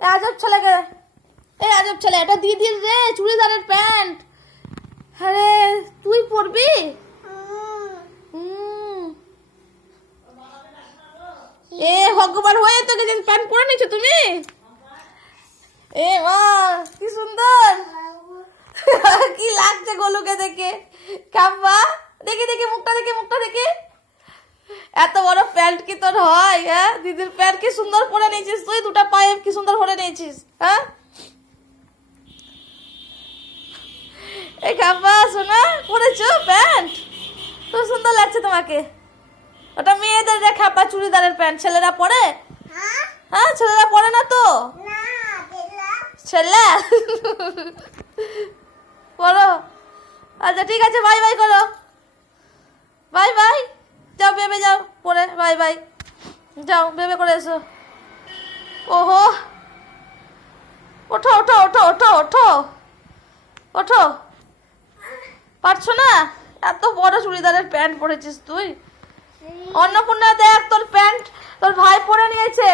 আজব ছেলেকে, এই আজব ছেলে, এটা দিদির রে চুড়িদারের প্যান্ট। আরে তুই পরবি? এ ভগবান, হয়ে তো গেছে, প্যান্ট পরে নিছো তুমি? এ মা কি সুন্দর, কি লাগছে গোলুকে দেখে। কাম্বা দেখে দেখে মুখটা দেখে, মুখটা দেখে। এত বড় প্যান্ট কি তোর হয়? হ্যাঁ, দিদির প্যান্ট কি সুন্দর পরে নিয়েছিস তুই, দুটা পায়ে কি সুন্দর পরে নিয়েছিস। হ্যাঁ এই কাম্বা শোনা, পরেছো প্যান্ট, খুব সুন্দর লাগছে তোমাকে। ওটা মেয়েদের রে খাপা চুড়িদারের প্যান্ট, ছেলেরা পরে? হ্যাঁ ছেলেরা পরে না তো। ছেলে পড়ো। আচ্ছা ঠিক আছে, বাই বাই করো, বাই বাই। যাও বেবে যাও পরে, বাই বাই। যাও বেবে করে এসো। ওহো, ওঠো ওঠো ওঠো ওঠো ওঠো ওঠো, পারছো না? এত বড় চুড়িদারের প্যান্ট পরেছিস তুই। অন্নপূর্ণা দেখ তোর প্যান্ট তোর ভাই পরে নিয়েছে।